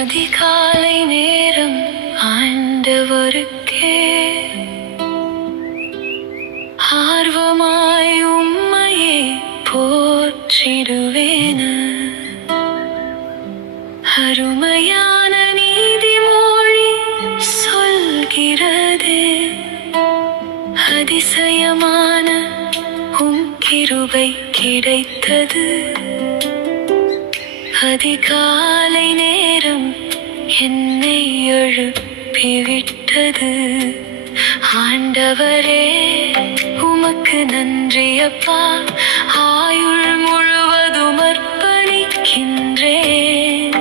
அதிகாலை நேரம் ஆண்டவருக்கே ஆர்வமாய் உம்மையே போற்றிடுவேன. அருமையான நீதிமொழி சொல்கிறதே, அதிசயமான உம் கிருபை கிடைத்தது. அதிகாலை நேரம் என்னை எழுப்பிவிட்டது. ஆண்டவரே உமக்கு நன்றி அப்பா, ஆயுள் முழுவதும் அர்ப்பணிக்கின்றேன்.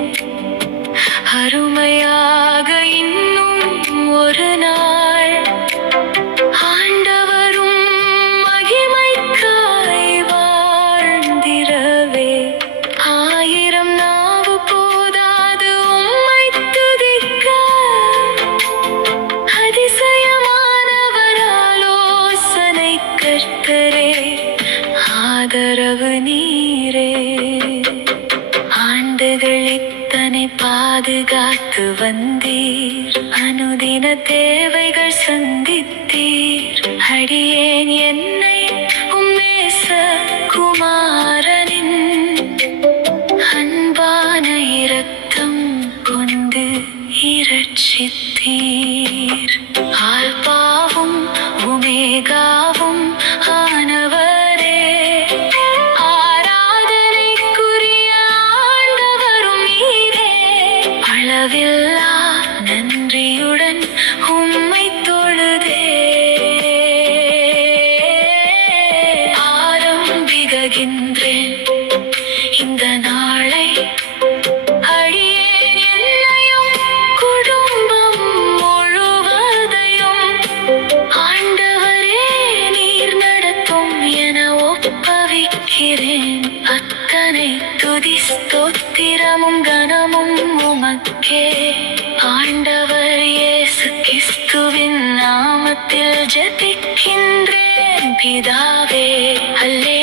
அருமையாக இன்னும் ஒரு நாள் ஆண்டவரும் மகிமைக்காய் வாழ்ந்திடவே. ஆயிரம் நாவு போதாது உம்மை துதிக்க. அதிசயமானவர் ஆலோசனை கர்த்தரே, ஆதரவு நீரே. ஆண்டுகள் இத்தனை பாதுகாத்து வந்தீர், அனுதின தேவைகள் சந்தித்தீர். அடியேன் என்னை உம்மேச குமாரனின் அன்பான இரத்தம் கொண்டு இரட்சித்தீர். ஆல்பாவும் ஒமேகாவும் ஆனவரே, ஆராதனைக்குரிய ஆண்டவரும் நீரே. அளவில்லா நன்றியுடன் உம்மை தொழுதே ஆரம்பிக்கின்றேன் இந்த நாளை. அடியேன் என்னையும் குடும்பம் முழுவதையும் ஆண்டவரே நீர் நடத்தும் என ஒப்பவிக்கிறேன். அத்தனை துதி ஸ்தோத்திரமும் கனமும் உமக்கே. ஆண்டவர் இயேசு கிறிஸ்துவின் நாமத்தில் ஜெபிக்கின்றேன் பிதாவே. அல்லேலூயா.